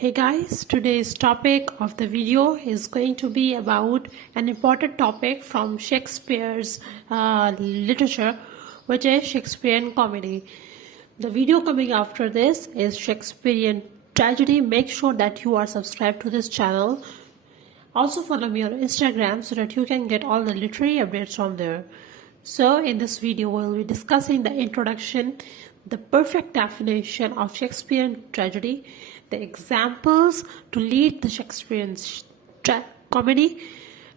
Hey guys, today's topic of the video is going to be about an important topic from Shakespeare's literature, which is Shakespearean comedy. The video coming after this is Shakespearean Tragedy. Make sure that you are subscribed to this channel. Also follow me on Instagram so that you can get all the literary updates from there. So in this video, we'll be discussing the introduction, the perfect definition of Shakespearean tragedy, the examples to lead the Shakespearean comedy,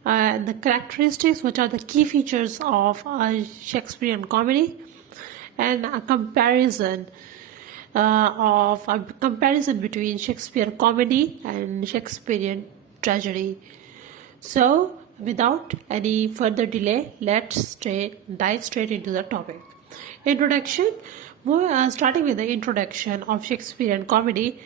and the characteristics which are the key features of Shakespearean comedy, and a comparison between Shakespearean comedy and Shakespearean tragedy. So without any further delay, let's dive straight into the topic. Introduction. Starting with the introduction of Shakespearean comedy.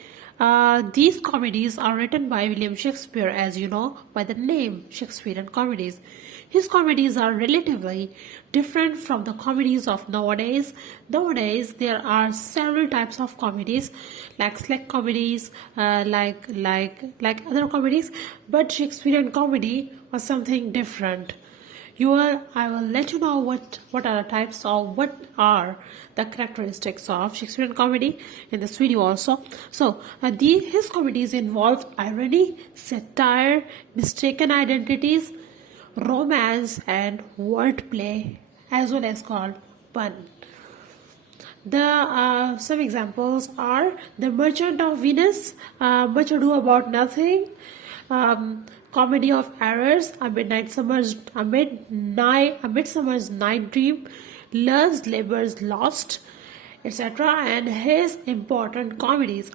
These comedies are written by William Shakespeare, as you know, by the name Shakespearean comedies. His comedies are relatively different from the comedies of nowadays. Nowadays, there are several types of comedies, like slack comedies, like other comedies. But Shakespearean comedy was something different. I will let you know what are the types of what are the characteristics of Shakespearean comedy in this video also. So his comedies involve irony, satire, mistaken identities, romance, and wordplay, as well as called pun. The some examples are The Merchant of Venus, Much Ado About Nothing, Comedy of Errors, A Midsummer's Night Dream, Love's Labour's Lost, etc. And his important comedies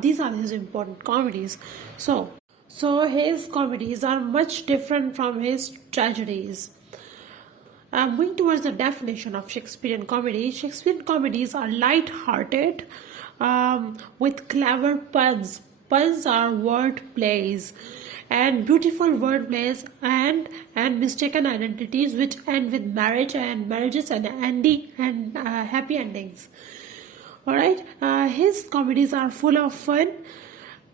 these are his important comedies. So his comedies are much different from his tragedies. Moving towards the definition of Shakespearean comedy, Shakespearean comedies are light-hearted with clever puns. Puns are word plays and beautiful word plays and mistaken identities which end with marriages and happy endings. Alright, his comedies are full of fun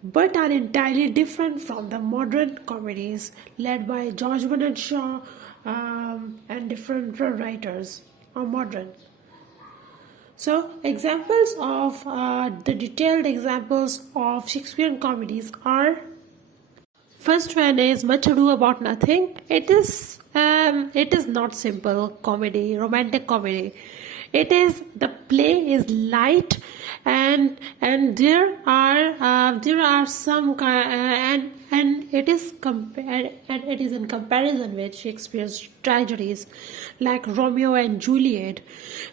but are entirely different from the modern comedies led by George Bernard Shaw and different writers or modern. So examples of the detailed examples of Shakespearean comedies are, first one is Much Ado About Nothing. It is not simple comedy, romantic comedy. The play is light and there are some and it is in comparison with Shakespeare's tragedies like Romeo and Juliet.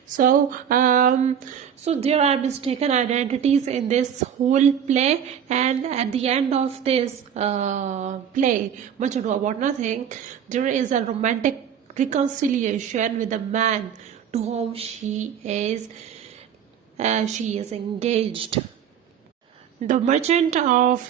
So there are mistaken identities in this whole play, and at the end of this play, Much Ado About Nothing, there is a romantic reconciliation with the man to whom she is engaged. The Merchant of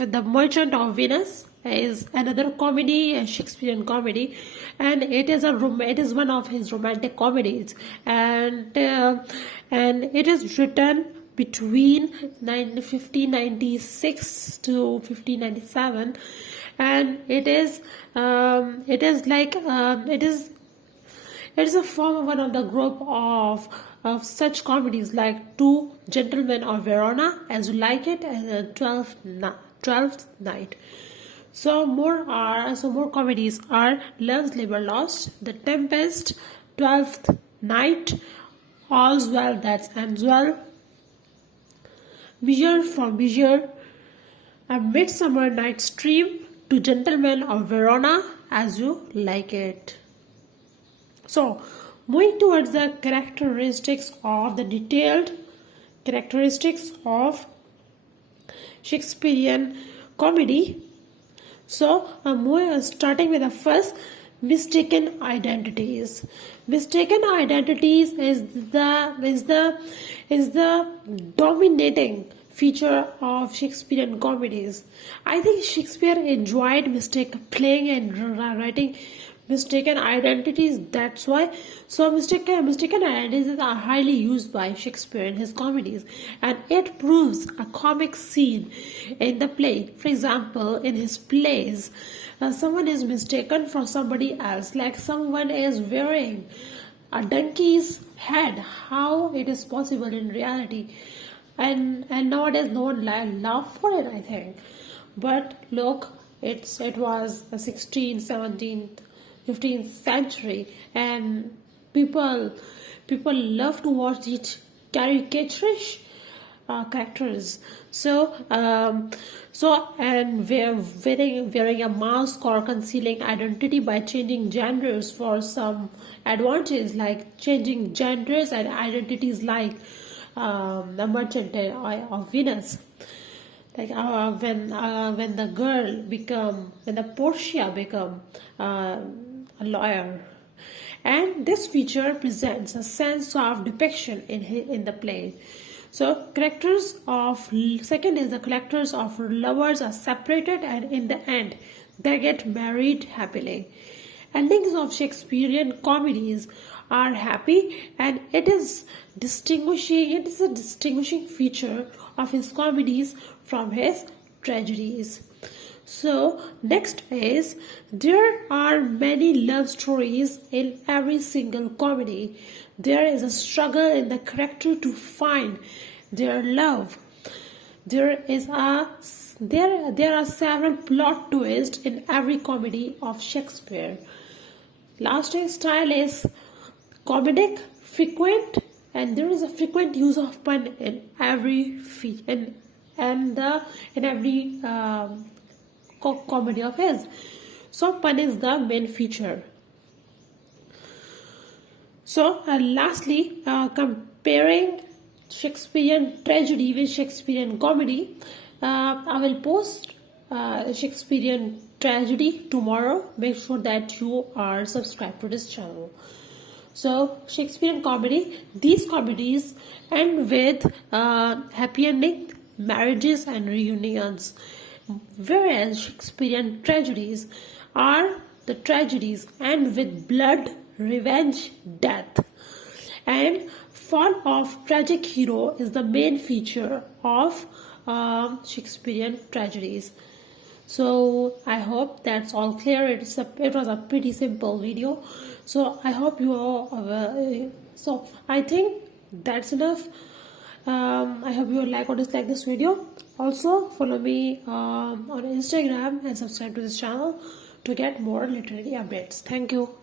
Venus is another comedy, a Shakespearean comedy, and it is one of his romantic comedies, and it is written between 1596 to 1597, and it is a form of one of the group of such comedies like Two Gentlemen of Verona, As You Like It, and the Twelfth Night. So more comedies are Love's Labour Lost, The Tempest, Twelfth Night, All's Well That Ends Well, Measure for Measure, A Midsummer Night's Dream, Two Gentlemen of Verona, As You Like It. So, moving towards the detailed characteristics of Shakespearean comedy. So, starting with the first, mistaken identities. Mistaken identities is the dominating feature of Shakespearean comedies. I think Shakespeare enjoyed playing and writing mistaken identities. That's why, so mistaken identities are highly used by Shakespeare in his comedies, and it proves a comic scene in the play. For example, in his plays, someone is mistaken for somebody else, like someone is wearing a donkey's head. How it is possible in reality? And nowadays no one laugh for it, I think. But look, it was the 16th, 17th, 15th century, and people love to watch these caricaturish characters. And wearing a mask or concealing identity by changing genders for some advantage, like changing genders and identities, like the merchant of Venus. Like when the Portia become a lawyer, and this feature presents a sense of depiction in the play. So second is the characters of lovers are separated, and in the end they get married happily. Endings of Shakespearean comedies are happy, and it is a distinguishing feature of his comedies from his tragedies. So next is, there are many love stories in every single comedy. There is a struggle in the character to find their love. There are several plot twists in every comedy of Shakespeare. Last style is comedic, frequent, and there is a frequent use of pun in every comedy of his. So pun is the main feature. So lastly, comparing Shakespearean tragedy with Shakespearean comedy, I will post Shakespearean tragedy tomorrow. Make sure that you are subscribed to this channel. So Shakespearean comedy, these comedies end with happy ending, marriages and reunions, whereas Shakespearean tragedies are the tragedies end with blood, revenge, death, and fall of tragic hero is the main feature of Shakespearean tragedies. So I hope that's all clear. It was a pretty simple video. So I hope you all. So I think that's enough. I hope you like or dislike this video. Also follow me on Instagram and subscribe to this channel to get more literary updates. Thank you.